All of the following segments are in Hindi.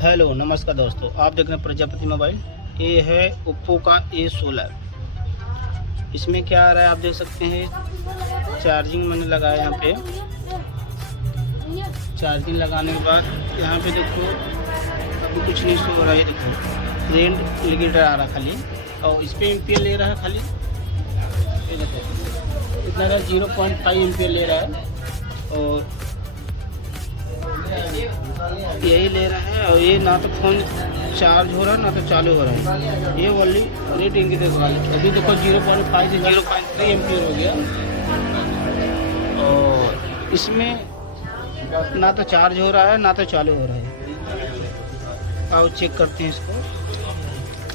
हेलो नमस्कार दोस्तों, आप देख रहे हैं प्रजापति मोबाइल। ये है ओप्पो का A16। इसमें क्या आ रहा है आप देख सकते हैं। चार्जिंग मैंने लगाया यहाँ पे। चार्जिंग लगाने के बाद यहाँ पे देखो अभी कुछ नहीं शो हो रहा है। देखो रेड इंडिकेटर आ रहा खाली, और इस पर एम्पियर ले रहा है खाली। ये देखो इतना का 0.5 एम्पियर ले रहा है, और यही ले रहा है। और ये ना तो फ़ोन चार्ज हो रहा है ना तो चालू हो रहा है। ये वाली रेटिंग की देखो, अभी देखो 0.5 से 0.3 एम्पियर हो गया। और इसमें ना तो चार्ज हो रहा है ना तो चालू हो रहा है। आओ चेक करते हैं इसको।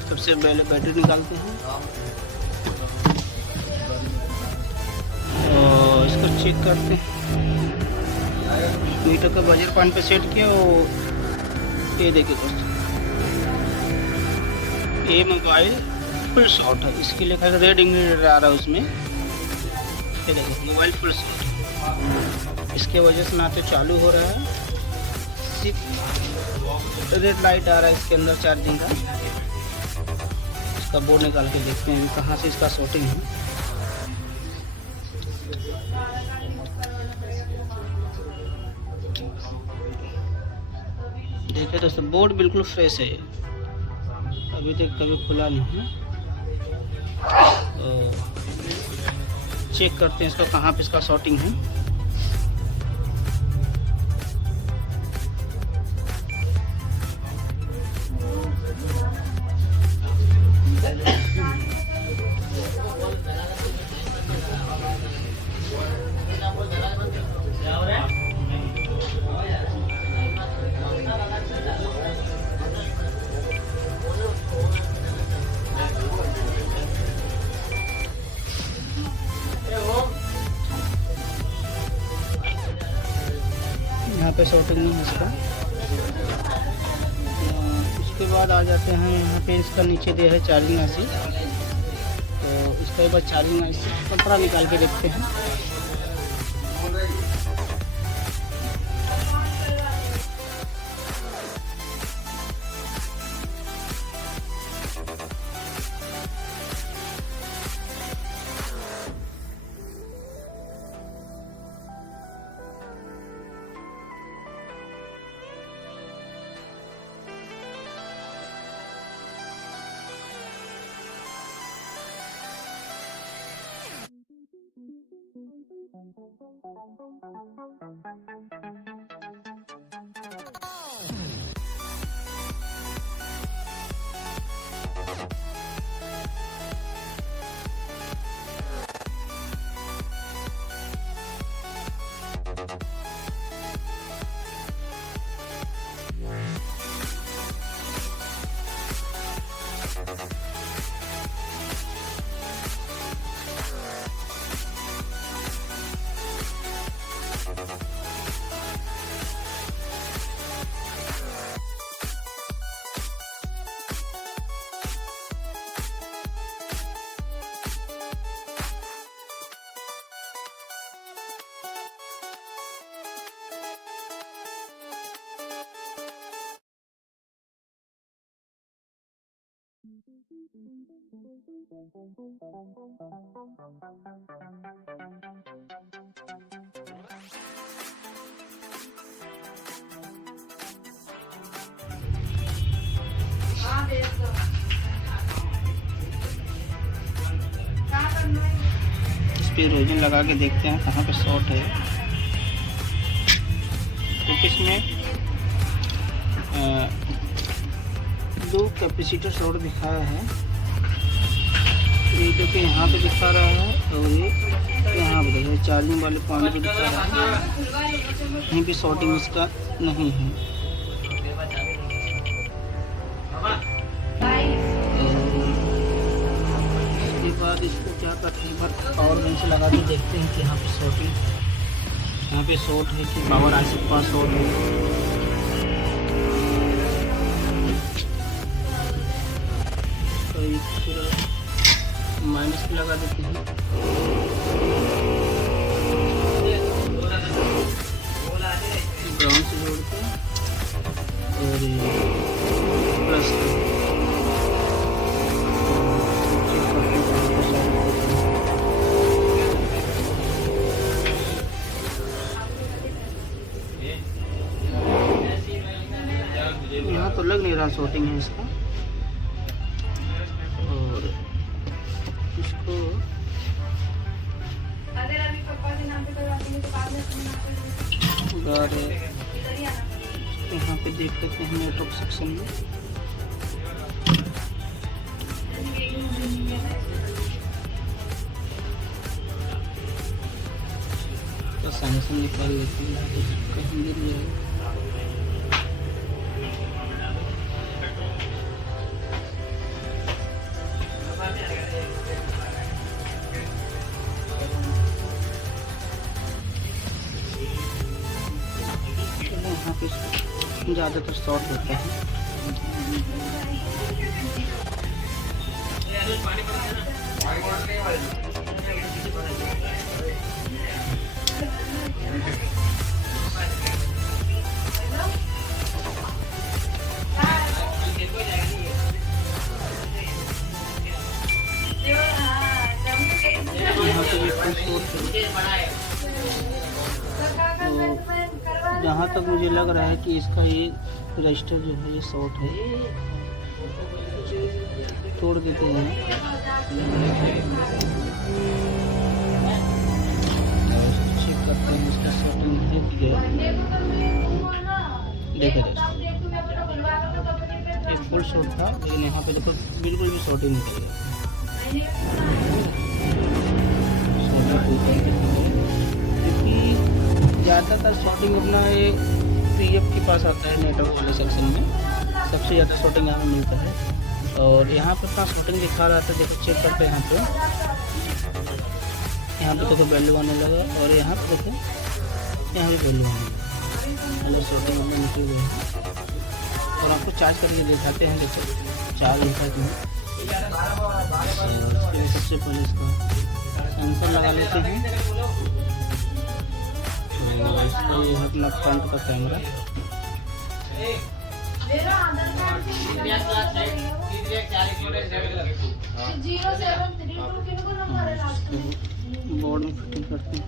सबसे पहले बैटरी निकालते हैं और इसको चेक करते हैं। मीटर का बजर पॉइंट पे सेट किया। ये देखिए दोस्तों, ये मोबाइल फुल शॉट है। इसके लिए रेड इंडिकेटर आ रहा है उसमें। ये देखिए मोबाइल फुल शॉट। इसके वजह से ना तो चालू हो रहा है, सिर्फ रेड लाइट आ रहा है इसके अंदर चार्जिंग का। इसका बोर्ड निकाल के देखते हैं कहाँ से इसका शॉटिंग है। देखिए दोस्तों, बोर्ड बिल्कुल फ्रेश है, अभी तक कभी खुला नहीं है। तो चेक करते हैं इसको कहाँ पे इसका शॉटिंग है। यहाँ पे शॉटिंग नहीं है इसका। उसके बाद आ जाते हैं यहाँ पे। इसका नीचे दिया है चार्जिंग आईसी, तो इसके बाद चार्जिंग आईसी कपड़ा निकाल के देखते हैं। इस पे रोजन लगा के देखते हैं कहाँ पे शॉर्ट है। क्योंकि इसमें 2 कैपेसिटर शॉर्ट दिखाया है। ये देखिए यहाँ पे दिखा रहा है, और ये यहाँ पे देखिए चार्जिंग वाले पॉइंट पे दिखा रहा है। कहीं भी शॉर्टिंग इसका नहीं है। इसके बाद इसको क्या करते हैं, पावर बैंक से लगा के देखते हैं कि यहाँ पे शॉर्टिंग, यहाँ पे शॉर्ट है कि पावर आईसी के पास शॉर्ट है। माइनस पे लगा देते हैं। ग्राउंड से जोड़ के, और तो लग नहीं रहा शॉर्टिंग है इसका। और इसको यहाँ पे देख सकते हैं नेटवर्क सेक्शन में तो सैमसंग निकाल लेते हैं, कहीं गिर जाएगा। यहाँ पे ज़्यादातर शॉर्ट होता है। यहाँ पे भी फुल शॉर्ट है। जहाँ तक मुझे लग रहा है कि इसका ये रजिस्टर जो है ये शॉर्ट है, तोड़ देते हैं। चेक करते हैं इसका शॉर्टिंग है कि गया। देखो ये फुल शॉर्ट था, लेकिन यहाँ पे देखो बिल्कुल भी शॉर्टिंग नहीं करेगा। ज़्यादातर शॉर्टिंग अपना ये पीएफ के पास आता है, नेटवर्क वाले सेक्शन में सबसे ज़्यादा शॉर्टिंग यहाँ मिलता है। और यहाँ पे अपना शॉर्टिंग दिखा रहा था, देखो चेक करते हैं यहाँ पे देखो वैल्यू आने लगा। और यहाँ पे देखो यहाँ भी वैल्यू आने लगा, मतलब शॉर्टिंग हमें निकल गया है। और आपको चार्ज करके दिखाते हैं, देखो चार्ज होता है। सबसे पहले इसका सेंसर लगा लेते हैं। इसमें ये अपना फ्रंट का कैमरा, बोर्ड में फिटिंग करते हैं।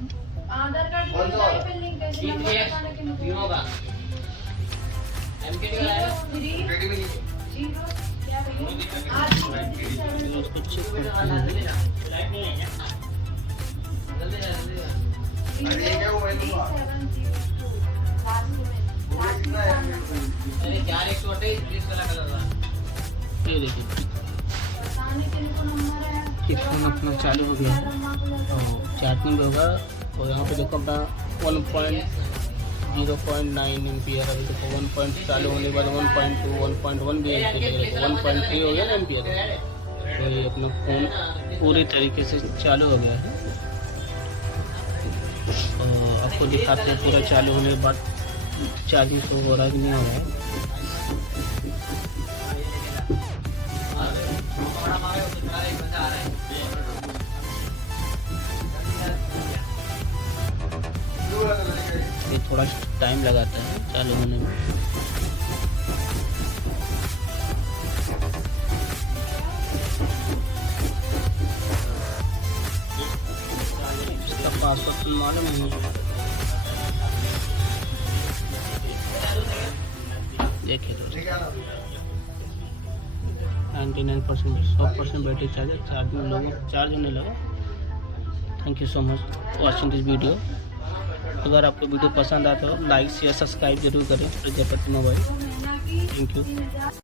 उसको चेक करते हैं। ये देखिए फोन अपना चालू हो गया है और चार्जिंग होगा। और यहाँ पे देखो अपना 1.0.9 एम्पियर, अभी देखो 1 चालू होने के बाद 1.2 1.1 भी एम्पियर, 1.3 हो गया ना एम्पियर। तो ये अपना फ़ोन पूरी तरीके से चालू हो गया है। आपको दिखाते हैं पूरा चालू होने के बाद चार्जिंग तो हो रहा है कि नहीं हो रहा है। ये थोड़ा टाइम लगाता है चालू होने में। इसका पासवर्ड मालूम नहीं है। देखिए 99% 100% बैटरी चार्ज होने लगा। Thank you so much watching this video. अगर आपको वीडियो पसंद आता हो लाइक शेयर सब्सक्राइब जरूर करें प्रजापति मोबाइल। Thank you.